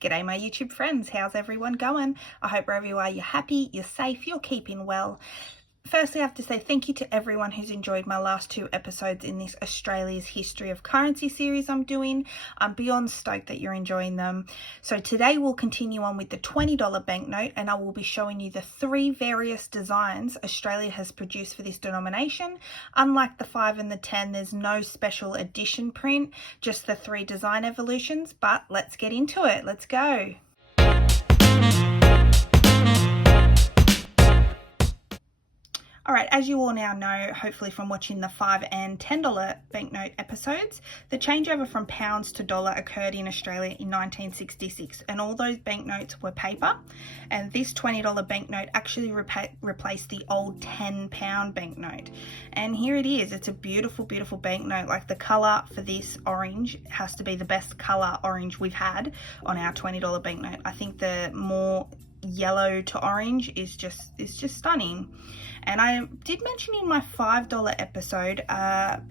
G'day my YouTube friends, how's everyone going? I hope wherever you are you're happy, you're safe, you're keeping well. Firstly, I have to say thank you to everyone who's enjoyed my last two episodes in this Australia's History of Currency series I'm doing. I'm beyond stoked that you're enjoying them. So today we'll continue on with the $20 banknote, and I will be showing you the three various designs Australia has produced for this denomination. Unlike the 5 and the 10, there's no special edition print, just the three design evolutions, but let's get into it. Let's go. All right, as you all now know, hopefully from watching the $5 and $10 banknote episodes, the changeover from pounds to dollar occurred in Australia in 1966, and all those banknotes were paper, and this $20 banknote actually replaced the old £10 banknote. And here it is. It's a beautiful, beautiful banknote. Like, the color for this orange has to be the best color orange we've had on our $20 banknote. I think the more yellow to orange is just stunning. And I did mention in my $5 episode,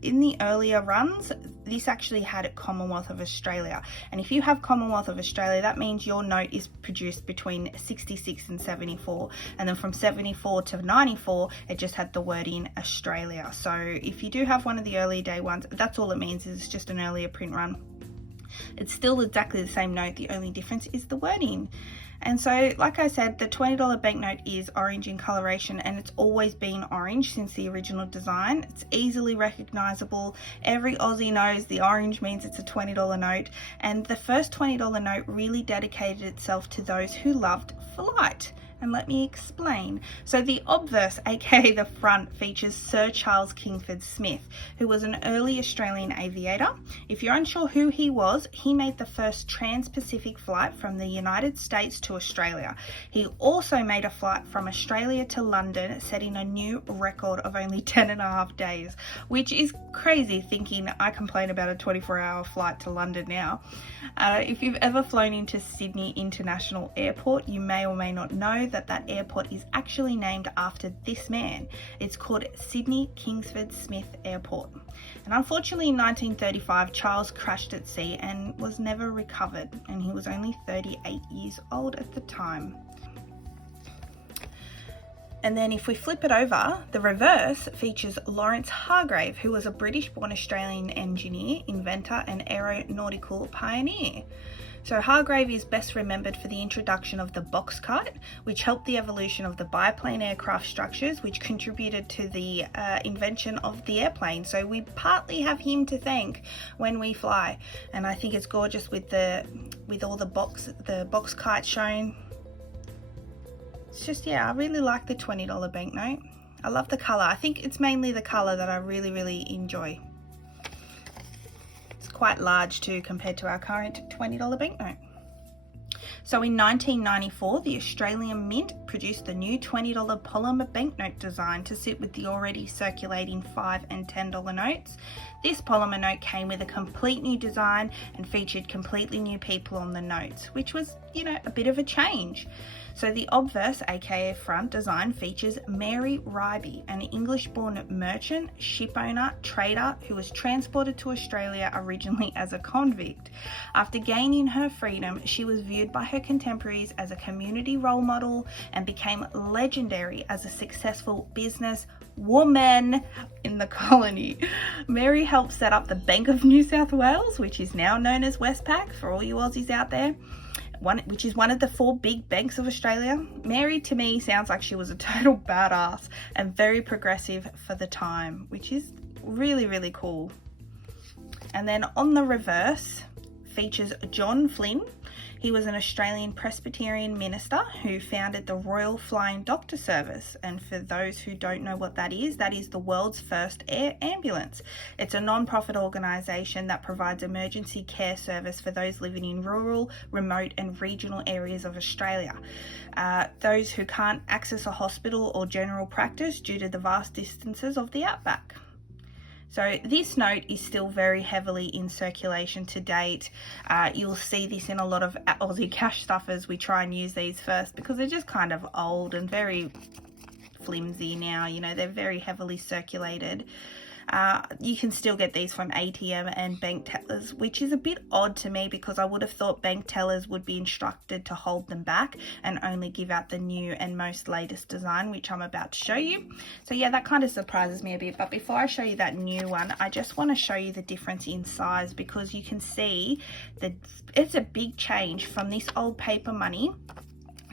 in the earlier runs, this actually had Commonwealth of Australia. And if you have Commonwealth of Australia, that means your note is produced between 66 and 74. And then from 74 to 94, it just had the word in Australia. So if you do have one of the early day ones, that's all it means, is it's just an earlier print run. It's still exactly the same note. The only difference is the wording. And so, like I said, the $20 banknote is orange in coloration, and it's always been orange since the original design. It's easily recognizable. Every Aussie knows the orange means it's a $20 note. And the first $20 note really dedicated itself to those who loved flight. And let me explain. So the obverse, aka the front, features Sir Charles Kingsford Smith, who was an early Australian aviator. If you're unsure who he was, he made the first trans-Pacific flight from the United States to Australia. He also made a flight from Australia to London, setting a new record of only 10 and a half days, which is crazy thinking I complain about a 24-hour flight to London now. If you've ever flown into Sydney International Airport, you may or may not know that airport is actually named after this man. It's called Sydney Kingsford Smith Airport. And unfortunately in 1935, Charles crashed at sea and was never recovered, and he was only 38 years old at the time. And then if we flip it over, the reverse features Lawrence Hargrave, who was a British-born Australian engineer, inventor, and aeronautical pioneer. So Hargrave is best remembered for the introduction of the box cut, which helped the evolution of the biplane aircraft structures, which contributed to the invention of the airplane. So we partly have him to thank when we fly. And I think it's gorgeous with all the box kite shown. It's just, yeah, I really like the $20 banknote. I love the color. I think it's mainly the color that I really, really enjoy. It's quite large too compared to our current $20 banknote. So in 1994, the Australian Mint produced the new $20 polymer banknote design to sit with the already circulating $5 and $10 notes. This polymer note came with a complete new design and featured completely new people on the notes, which was, a bit of a change. So the obverse, aka front design, features Mary Ryby, an English-born merchant, shipowner, trader who was transported to Australia originally as a convict. After gaining her freedom, she was viewed by her contemporaries as a community role model and became legendary as a successful business woman in the colony. Mary helped set up the Bank of New South Wales, which is now known as Westpac for all you Aussies out there, which is one of the 4 big banks of Australia. Mary, to me, sounds like she was a total badass and very progressive for the time, which is really, really cool. And then on the reverse features John Flynn. He was an Australian Presbyterian minister who founded the Royal Flying Doctor Service. And for those who don't know what that is the world's first air ambulance. It's a non-profit organisation that provides emergency care service for those living in rural, remote and regional areas of Australia. Those who can't access a hospital or general practice due to the vast distances of the outback. So this note is still very heavily in circulation to date. You'll see this in a lot of Aussie cash stuff as we try and use these first, because they're just kind of old and very flimsy now. They're very heavily circulated. You can still get these from ATM and bank tellers, which is a bit odd to me because I would have thought bank tellers would be instructed to hold them back and only give out the new and most latest design, which I'm about to show you. So yeah, that kind of surprises me a bit. But before I show you that new one, I just want to show you the difference in size, because you can see that it's a big change from this old paper money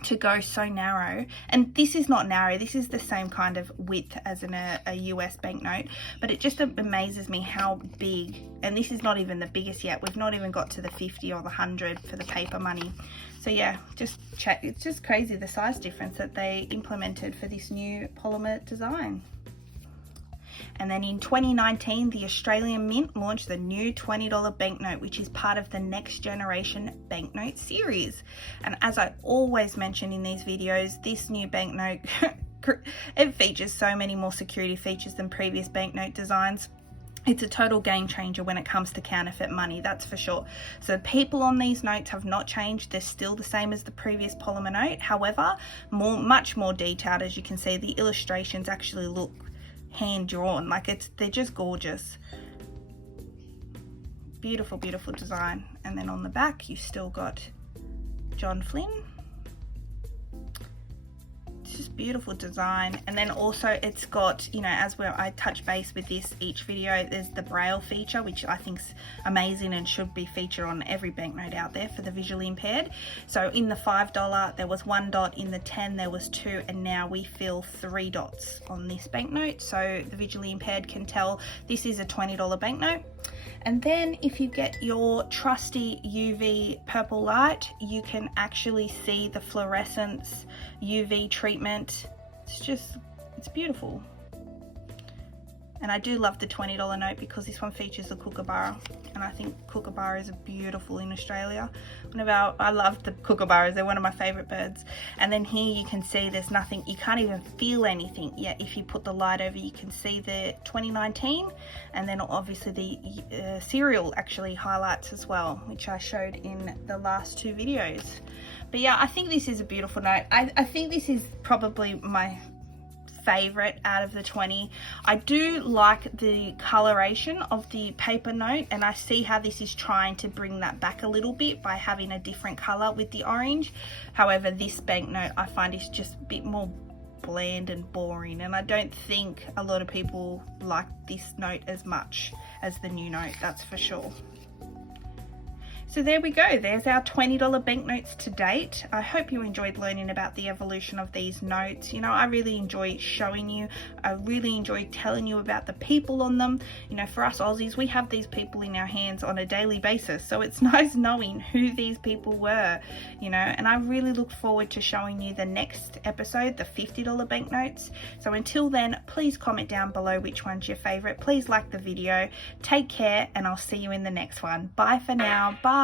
to go so narrow. And this is not narrow, this is the same kind of width as in a US banknote, but it just amazes me how big, and this is not even the biggest yet. We've not even got to the 50 or the 100 for the paper money. So yeah, it's just crazy the size difference that they implemented for this new polymer design. And then in 2019, the Australian Mint launched the new $20 banknote, which is part of the Next Generation Banknote series. And as I always mention in these videos, this new banknote, it features so many more security features than previous banknote designs. It's a total game changer when it comes to counterfeit money, that's for sure. So people on these notes have not changed. They're still the same as the previous polymer note. However, much more detailed. As you can see, the illustrations actually look hand drawn, like they're just gorgeous. Beautiful, beautiful design. And then on the back you've still got John Flynn. It's just beautiful design. And then also it's got, you know, as I touch base with this each video, there's the braille feature, which I think's amazing and should be featured on every banknote out there for the visually impaired. So in the $5 there was 1 dot, in the 10 there was 2, and now we fill 3 dots on this banknote, so the visually impaired can tell this is a $20 banknote. And then if you get your trusty UV purple light, you can actually see the fluorescence UV treatment. It's beautiful. And I do love the $20 note because this one features a kookaburra, and I think kookaburras are beautiful in Australia. I love the kookaburras, they're one of my favorite birds. And then here you can see there's nothing, you can't even feel anything yet. If you put the light over, you can see the 2019, and then obviously the serial actually highlights as well, which I showed in the last 2 videos. But yeah, I think this is a beautiful note. I think this is probably my favorite out of the 20. I do like the coloration of the paper note, and I see how this is trying to bring that back a little bit by having a different color with the orange. However, this banknote I find is just a bit more bland and boring, and I don't think a lot of people like this note as much as the new note, that's for sure. So there we go, there's our $20 banknotes to date. I hope you enjoyed learning about the evolution of these notes. You know, I really enjoy showing you, I really enjoy telling you about the people on them. You know, for us Aussies, we have these people in our hands on a daily basis, so it's nice knowing who these people were, you know, and I really look forward to showing you the next episode, the $50 banknotes. So until then, please comment down below which one's your favorite. Please like the video, take care, and I'll see you in the next one. Bye for now, bye.